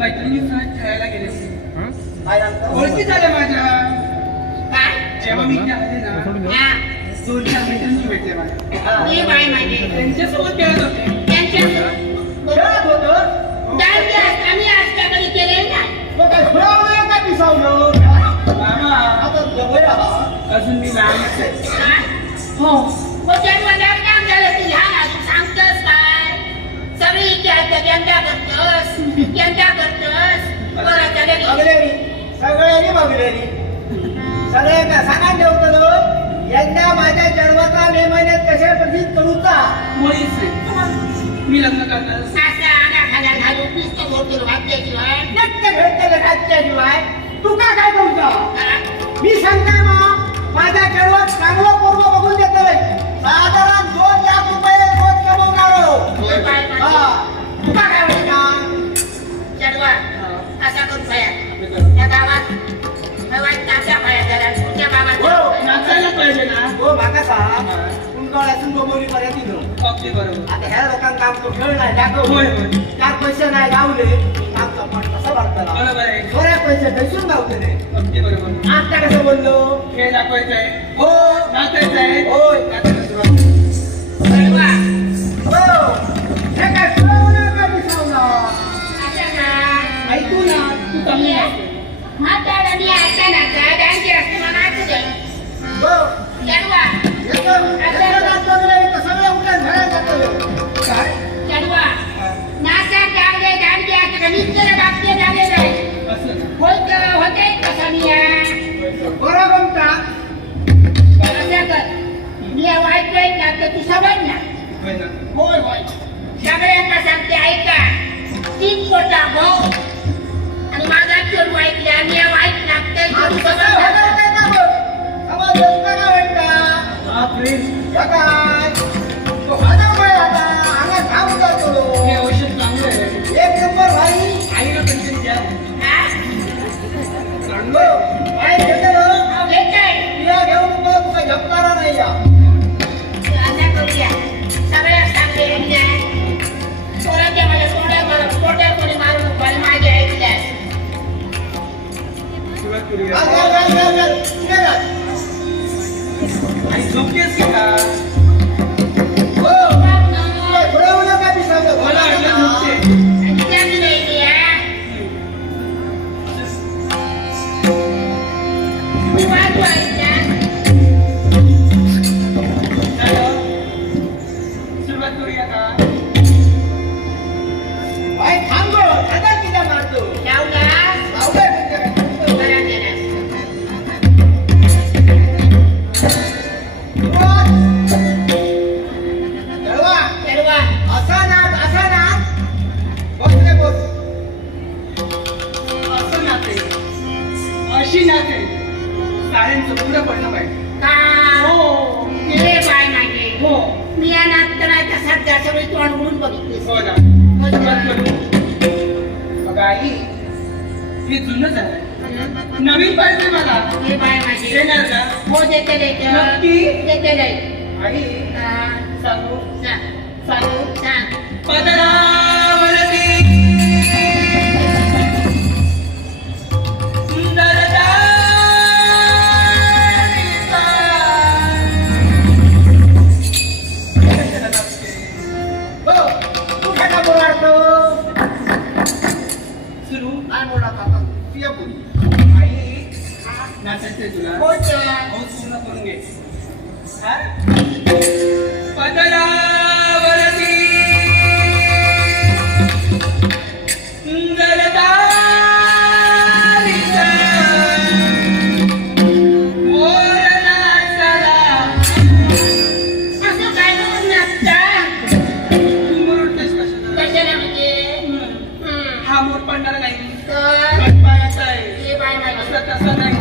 मैत्रिणीसह खेळायला गेले. काय लागतं? ओळखी झाल्या माझ्या. काय जेव्हा मी इथे आले ना, हा 2-4 मैत्रिणी भेटले मला. मी बाय माझे त्यांच्यासोबत खेळत होते. त्यांच्या खेळत होतं? डान्स आम्ही आज त्या कधी केले नाही. मग काय खेळवलं का पिसावलं? मामा, आता जवळ आहात. अजून मी लहानच आहे. हा? हो. मग जन्मदार काम झालं की लहान अजून सांगतोस काय? सगळी इतिहास यंदा करतोस कोणाच्या घरी? बघलेली सगळ्यांनी बघलेली सगळे का सांगा ठेवतो यंदा माझ्या जन्माचा मे महिन्यात कशा प्रतीत करूचा मुळीच नाही. मी लग्न करणार. सासा आगाखाला घालून नुसतं बोलतो वाद्याशिवाय. नक्की भेटले घातल्याशिवाय तू का काय करूचा हा? मी सांगताय मग माझ्या जन्मात चांगलं पूर्व बघून देतोय. साधारण 2 लाख रुपये रोज कमवणारो. होय बाय माझे. हा तू का काय म्हणता? चढवा असा करून फया त्या गावात तात्या फया झाला तुमच्या हो गावात नाचायला पाहिजे ना. हो मागा साहेब कुंकाळातून डोंबवली पर्यंत दिलं. अगदी बरोबर. आता ह्या लोकांना काम तो खेळ नाही दाखव. होय, होय. 4 पैसे नाही गावले काम चपाट कसं वाटतं बरोबर आहे. थोड्या पैसे पैसून गावते रे. अगदी बरोबर. आता कसं बोललो? खेळ दाखवायचा आहे. हो नाचायचं आहे. होय नाचायला सुरुवात. चढवा हो हे काय खेळवलं का दिसवलं? असं ना ऐकू ना, तू चांगली नाचते. म्हातारा मी आता नाचा डान्स असते मला नाचू दे. हो चढवा सगळं उठून झाडा जातो. काय? चढवा नाचा चांगले डान्स असते निश्चय बाबतीत झाले नाही असं ना. होते कसा मिया बरोबर का? असं कर मिया वाईट वाईट नाचतो तू समज ना. होय ना. होय होय सगळ्यांना सांगते ऐका 3 कोटा भाऊ आणि माझा चोर ऐकल्या मी वाईट नाचते आज कसं हलवतंय का बघ? आवाज येत का नाही वाटतं? बापरे. या काय? तो हलवतोय आता. अंगात घाम उतरतो. हे औषध चांगलं आहे. एक नंबर भाई. आईला पेन्शन द्या. चांगलं आहे. काय घेते रे? तिला घेऊन मग तुझा झपकारा नाही या. सगळ्या सांगते चोराच्या माझ्या तोंड्या कोणी मारू नको आणि माझ्या ऐकल्या सुरुवात करूया. चल. पुढे जा. आई झोपतेस की का? हो. काय बुडवलं का पिसावलं? मला वाटलं झोपते. सुरुवात करूया का? भाई थांब गं. आता तिला मारतो. लावलंय म्हणजे काय? जळवा. असा नाच. बस रे बस. असं नाते. अशी नाते. साऱ्यांचं पुढं पडलं पाहिजे. हो. हो. मी या नाटकाच्या सध्या सगळी तोंड म्हणून बघितली हो ना. सुरुवात करू. बघा आई, हे जुनं झालंय. नवीन पाहिजे मला. हे बाय माझी येणार ना? हो देते नक्की? आई आई सांगू सांगू सांग पदरावरती सुंदरता हो. तू खाना बोलावतो. सुरू. काय बोला काका? पिया बोली. आई नाचायचंय तुला. हो चल. हौस पूर्ण करून घे. हा? पदरावरती सुंदरता मोर नाचाला. असं काय म्हणून नाचता तू मुरडतेस कशाला? कशाला म्हणजे हा मोर पडणार नाही. तर पायाचा आहे. हे बाय माझी असं तसं नाही.